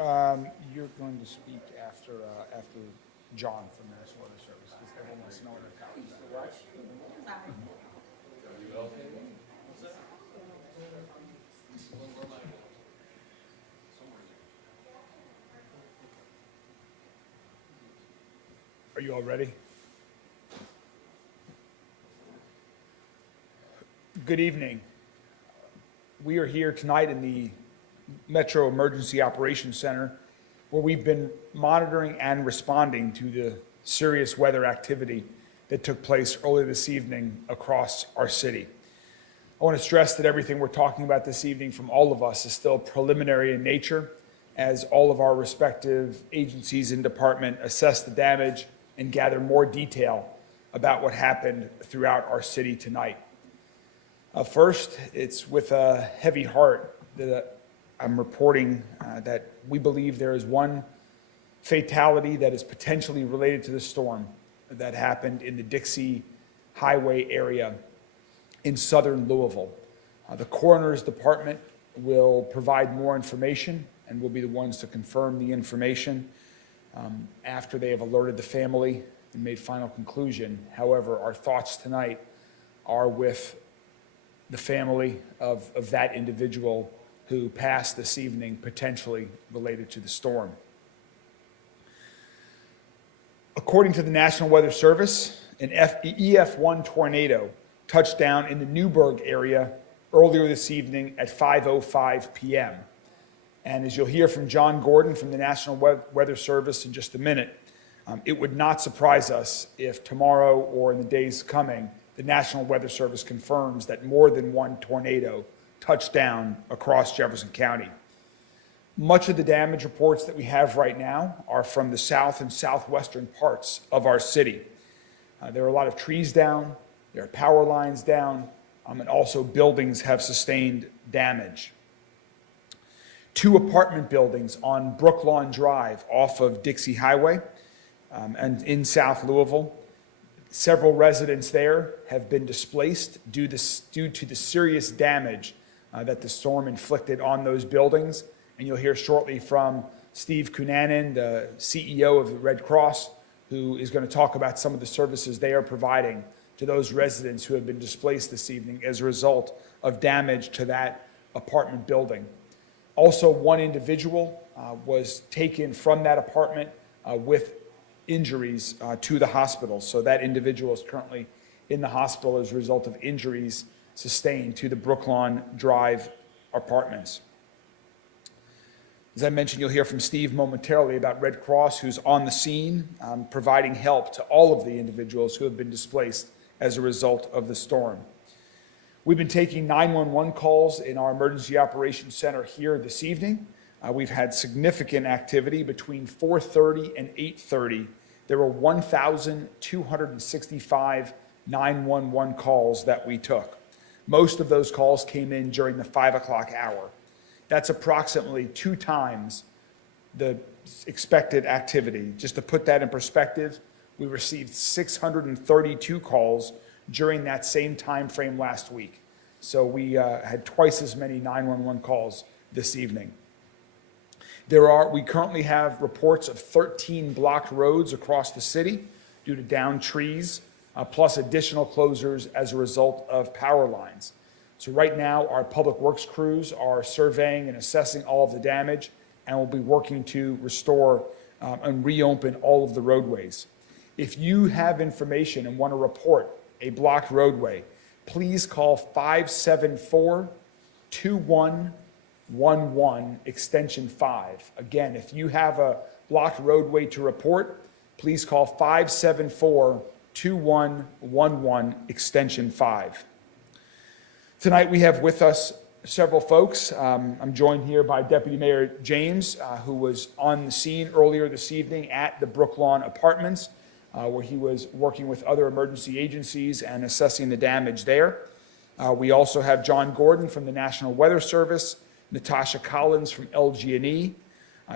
You're going to speak after John from National Weather Service, because everyone wants to know what our power is at. Are you all ready? Good evening. We are here tonight in the Metro Emergency Operations Center, where we've been monitoring and responding to the serious weather activity that took place earlier this evening across our city. I want to stress that everything we're talking about this evening from all of us is still preliminary in nature, as all of our respective agencies and department assess the damage and gather more detail about what happened throughout our city tonight. First, it's with a heavy heart that I'm reporting that we believe there is one fatality that is potentially related to the storm that happened in the Dixie Highway area in southern Louisville. The coroner's department will provide more information and will be the ones to confirm the information after they have alerted the family and made final conclusion. However, our thoughts tonight are with the family of that individual who passed this evening, potentially related to the storm. According to the National Weather Service, an EF1 tornado touched down in the Newburgh area earlier this evening at 5:05 p.m. And as you'll hear from John Gordon from the National Weather Service in just a minute, it would not surprise us if tomorrow or in the days coming, the National Weather Service confirms that more than one tornado touched down across Jefferson County. Much of the damage reports that we have right now are from the south and southwestern parts of our city. There are a lot of trees down, there are power lines down, and also buildings have sustained damage. 2 apartment buildings on Brooklawn Drive off of Dixie Highway and in South Louisville. Several residents there have been displaced due to the serious damage that the storm inflicted on those buildings. And you'll hear shortly from Steve Cunanan, the CEO of the Red Cross, who is going to talk about some of the services they are providing to those residents who have been displaced this evening as a result of damage to that apartment building. Also, one individual was taken from that apartment with injuries to the hospital. So that individual is currently in the hospital as a result of injuries sustained to the Brooklawn Drive apartments. As I mentioned, you'll hear from Steve momentarily about Red Cross, who's on the scene, providing help to all of the individuals who have been displaced as a result of the storm. We've been taking 911 calls in our Emergency Operations Center here this evening. We've had significant activity between 4:30 and 8:30. There were 1,265 911 calls that we took. Most of those calls came in during the 5 o'clock hour. That's approximately 2 times the expected activity. Just to put that in perspective, we received 632 calls during that same time frame last week. So we had twice as many 911 calls this evening. We currently have reports of 13 blocked roads across the city due to downed trees, plus additional closures as a result of power lines. So right now, our public works crews are surveying and assessing all of the damage, and will be working to restore and reopen all of the roadways. If you have information and want to report a blocked roadway, please call 574-2111 extension 5. Again, if you have a blocked roadway to report, please call 574-2111 extension 5. Tonight we have with us several folks. I'm joined here by Deputy Mayor James, who was on the scene earlier this evening at the Brooklawn Apartments, where he was working with other emergency agencies and assessing the damage there. We also have John Gordon from the National Weather Service, Natasha Collins from LG&E,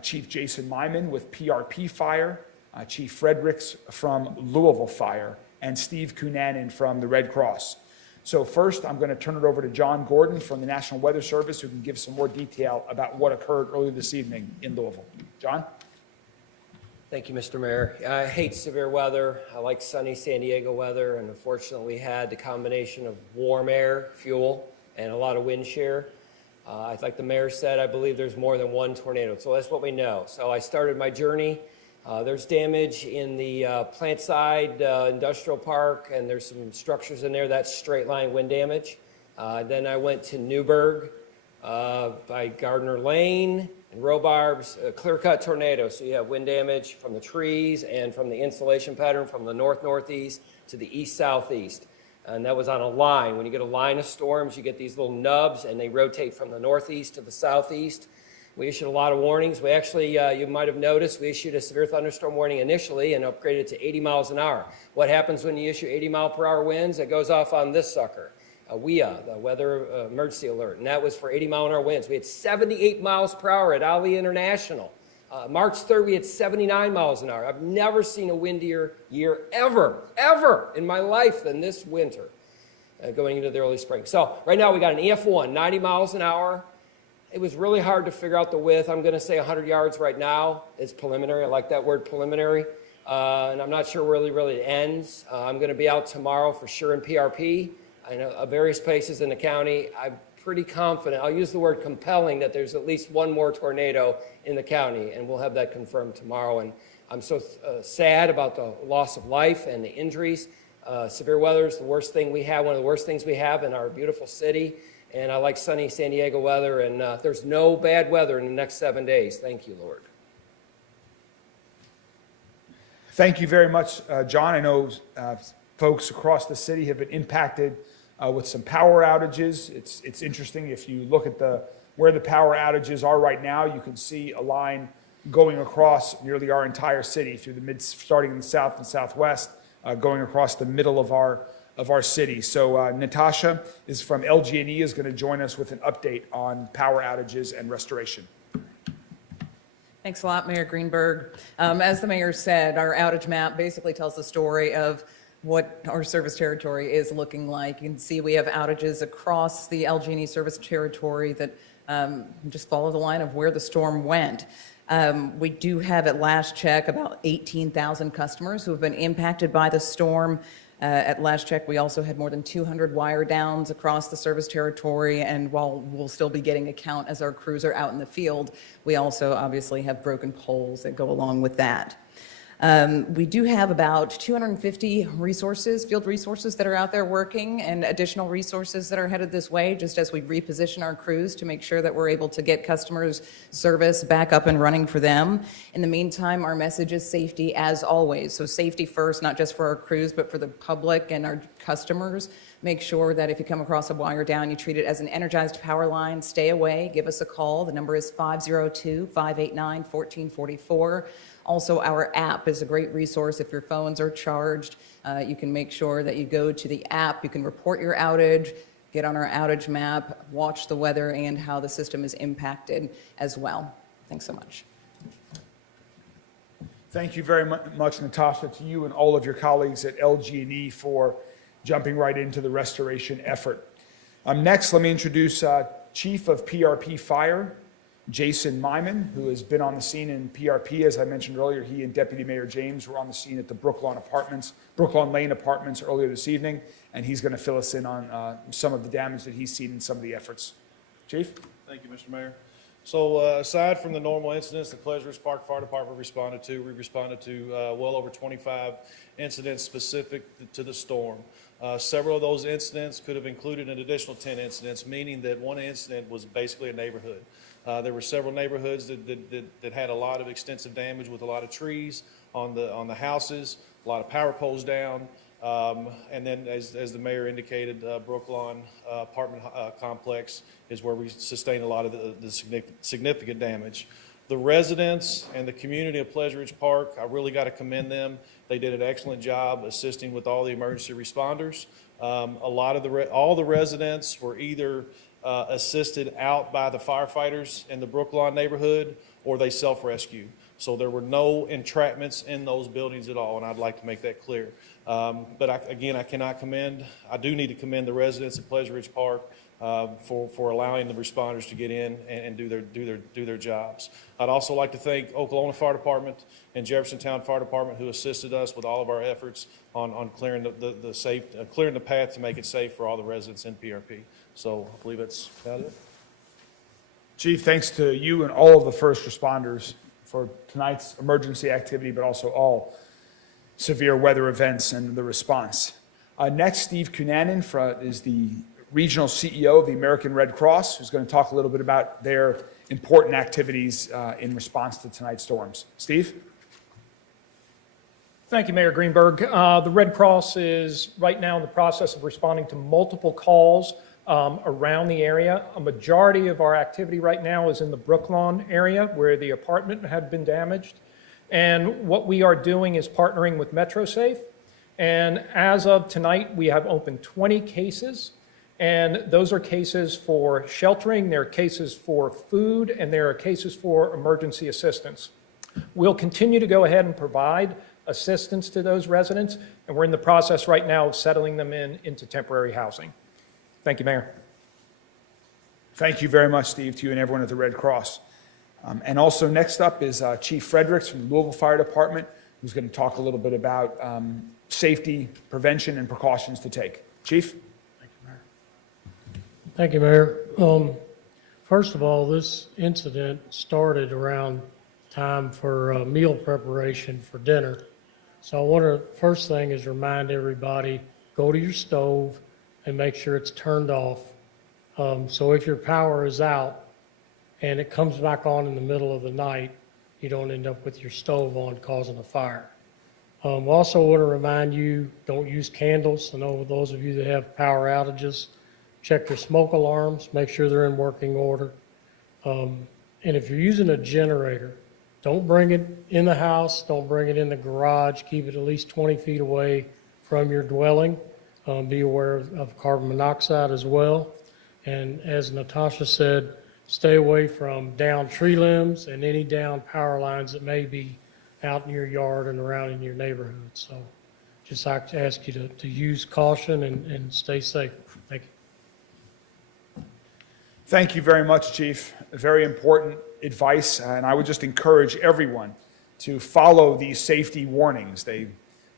Chief Jason Myman with PRP Fire, Chief Fredericks from Louisville Fire, and Steve Cunanan from the Red Cross. So first, I'm going to turn it over to John Gordon from the National Weather Service, who can give some more detail about what occurred earlier this evening in Louisville. John? Thank you, Mr. Mayor. I hate severe weather. I like sunny San Diego weather, and unfortunately we had the combination of warm air, fuel, and a lot of wind shear. Like the mayor said, I believe there's more than one tornado, so that's what we know. So I started my journey. There's damage in the plant side industrial park, and there's some structures in there. That's straight line wind damage. Then I went to Newburgh by Gardner Lane and Robarb's, clear-cut tornado. So you have wind damage from the trees and from the insulation pattern from the north-northeast to the east-southeast. And that was on a line. When you get a line of storms, you get these little nubs, and they rotate from the northeast to the southeast. We issued a lot of warnings. We actually, you might have noticed, we issued a severe thunderstorm warning initially and upgraded to 80 miles an hour. What happens when you issue 80-mile-per-hour winds? It goes off on this sucker. WEA, the Weather Emergency Alert, and that was for 80-mile-an-hour winds. We had 78 miles per hour at Ali International. March 3rd, we had 79 miles an hour. I've never seen a windier year ever in my life than this winter going into the early spring. So right now we got an EF1, 90 miles an hour. It was really hard to figure out the width. I'm going to say 100 yards right now. It's preliminary. I like that word, preliminary. And I'm not sure really it ends. I'm going to be out tomorrow for sure in PRP. I know various places in the county. I'm pretty confident, I'll use the word compelling, that there's at least one more tornado in the county, and we'll have that confirmed tomorrow. And I'm so sad about the loss of life and the injuries. Severe weather is the worst thing we have, one of the worst things we have in our beautiful city. And I like sunny San Diego weather, and there's no bad weather in the next 7 days. Thank you, Lord. Thank you very much, John. I know folks across the city have been impacted with some power outages. It's interesting. If you look at where the power outages are right now, you can see a line going across nearly our entire city through starting in the south and southwest, going across the middle of our city. So Natasha is from LG&E, is going to join us with an update on power outages and restoration. Thanks a lot, Mayor Greenberg. As the mayor said, our outage map basically tells the story of what our service territory is looking like. You can see we have outages across the LG&E service territory that just follow the line of where the storm went. We do have at last check about 18,000 customers who have been impacted by the storm. At last check, we also had more than 200 wire downs across the service territory, and while we'll still be getting a count as our crews are out in the field, we also obviously have broken poles that go along with that. We do have about 250 resources, field resources that are out there working, and additional resources that are headed this way, just as we reposition our crews to make sure that we're able to get customers' service back up and running for them. In the meantime, our message is safety as always. So safety first, not just for our crews, but for the public and our customers. Make sure that if you come across a wire down, you treat it as an energized power line. Stay away, give us a call. The number is 502-589-1444. Also, our app is a great resource. If your phones are charged, you can make sure that you go to the app. You can report your outage, get on our outage map, watch the weather and how the system is impacted as well. Thanks so much. Thank you very much, Natasha, to you and all of your colleagues at LG&E for jumping right into the restoration effort. Next, let me introduce Chief of PRP Fire, Jason Myman, who has been on the scene in PRP. As I mentioned earlier, he and Deputy Mayor James were on the scene at the Brooklawn Lane Apartments earlier this evening, and he's going to fill us in on some of the damage that he's seen in some of the efforts. Chief? Thank you, Mr. Mayor. So aside from the normal incidents the Pleasures Park Fire Department responded to, we responded to well over 25 incidents specific to the storm. Several of those incidents could have included an additional 10 incidents, meaning that one incident was basically a neighborhood. There were several neighborhoods that had a lot of extensive damage with a lot of trees on the houses, a lot of power poles down, and then as the mayor indicated, Brooklawn apartment complex is where we sustained a lot of the significant damage. The residents and the community of Pleasure Ridge Park, I really got to commend them. They did an excellent job assisting with all the emergency responders. All the residents were either assisted out by the firefighters in the Brooklawn neighborhood, or they self-rescue. So there were no entrapments in those buildings at all, and I'd like to make that clear. But I do need to commend the residents at Pleasure Ridge Park for allowing the responders to get in and do their jobs. I'd also like to thank Oklahoma Fire Department and Jeffersontown Fire Department, who assisted us with all of our efforts on clearing clearing the path to make it safe for all the residents in PRP. So I believe that's about it. Chief, thanks to you and all of the first responders for tonight's emergency activity, but also all severe weather events and the response. Next, Steve Cunanan is the Regional CEO of the American Red Cross, who's going to talk a little bit about their important activities in response to tonight's storms. Steve? Thank you, Mayor Greenberg. The Red Cross is right now in the process of responding to multiple calls around the area. A majority of our activity right now is in the Brooklawn area where the apartment had been damaged. And what we are doing is partnering with MetroSafe. And as of tonight, we have opened 20 cases. And those are cases for sheltering, there are cases for food, and there are cases for emergency assistance. We'll continue to go ahead and provide assistance to those residents, and we're in the process right now of settling them into temporary housing. Thank you, Mayor. Thank you very much, Steve, to you and everyone at the Red Cross. And also next up is Chief Fredericks from the Louisville Fire Department, who's going to talk a little bit about safety, prevention, and precautions to take. Chief? Thank you, Mayor. First of all, this incident started around time for meal preparation for dinner. So I want to, first thing is remind everybody, go to your stove and make sure it's turned off. So if your power is out and it comes back on in the middle of the night, you don't end up with your stove on causing a fire. Also want to remind you, don't use candles. I know those of you that have power outages, check your smoke alarms, make sure they're in working order. And if you're using a generator, don't bring it in the house, don't bring it in the garage, keep it at least 20 feet away from your dwelling. Be aware of carbon monoxide as well. And as Natasha said, stay away from down tree limbs and any down power lines that may be out in your yard and around in your neighborhood. So just like to ask you to use caution and stay safe. Thank you. Thank you very much, Chief. Very important advice, and I would just encourage everyone to follow these safety warnings. They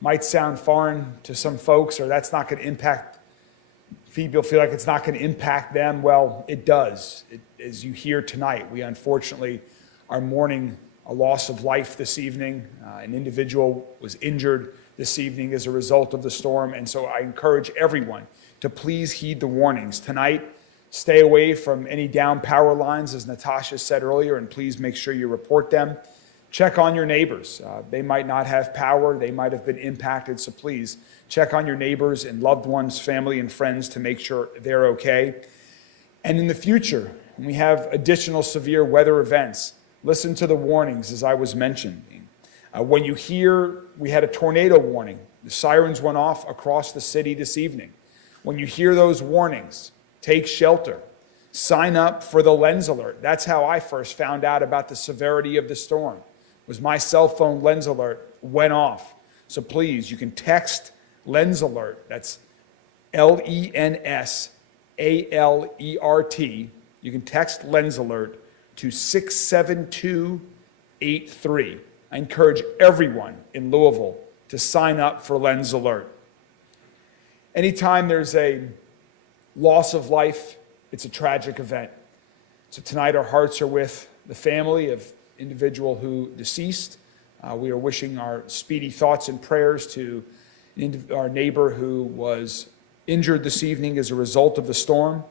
might sound foreign to some folks, or that's not going to impact, people feel like it's not going to impact them. Well, it does. As you hear tonight, we unfortunately are mourning a loss of life this evening. An individual was injured this evening as a result of the storm, and so I encourage everyone to please heed the warnings. Tonight, stay away from any down power lines, as Natasha said earlier, and please make sure you report them. Check on your neighbors. They might not have power. They might have been impacted, so please check on your neighbors and loved ones, family and friends to make sure they're okay. And in the future, when we have additional severe weather events, listen to the warnings as I was mentioning. When you hear we had a tornado warning, the sirens went off across the city this evening. When you hear those warnings, take shelter. Sign up for the lens alert. That's how I first found out about the severity of the storm, was my cell phone lens alert went off. So please, you can text lens alert. That's LENSALERT. You can text lens alert to 67283. I encourage everyone in Louisville to sign up for lens alert. Anytime there's a loss of life, it's a tragic event. So tonight our hearts are with the family of individual who deceased. We are wishing our speedy thoughts and prayers to our neighbor who was injured this evening as a result of the storm.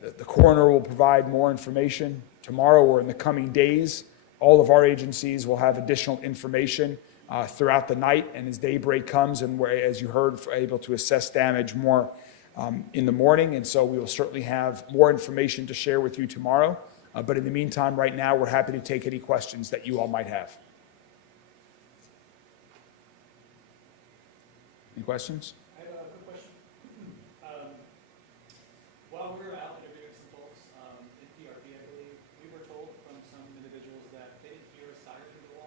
The coroner will provide more information tomorrow or in the coming days. All of our agencies will have additional information throughout the night, and as daybreak comes, and we're, as you heard, able to assess damage more in the morning, and so we will certainly have more information to share with you tomorrow. But in the meantime, right now, we're happy to take any questions that you all might have. Any questions? I have a quick question. While we were out interviewing some folks in PRP, I believe, we were told from some individuals that they didn't hear a siren through the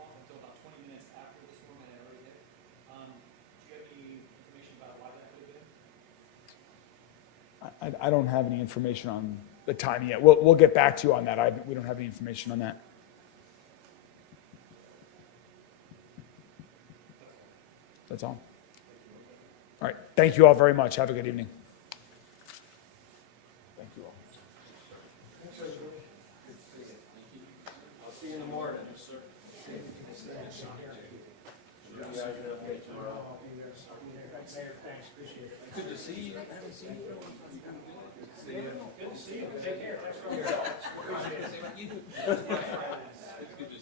I don't have any information on the timing yet. We'll get back to you on that. We don't have any information on that. That's all. All right. Thank you all very much. Have a good evening. Thank you all. I'll see you in the morning. Good to see you. I haven't seen you. Good to see you. Take care. Thanks for all your help. Appreciate it. Good to see you.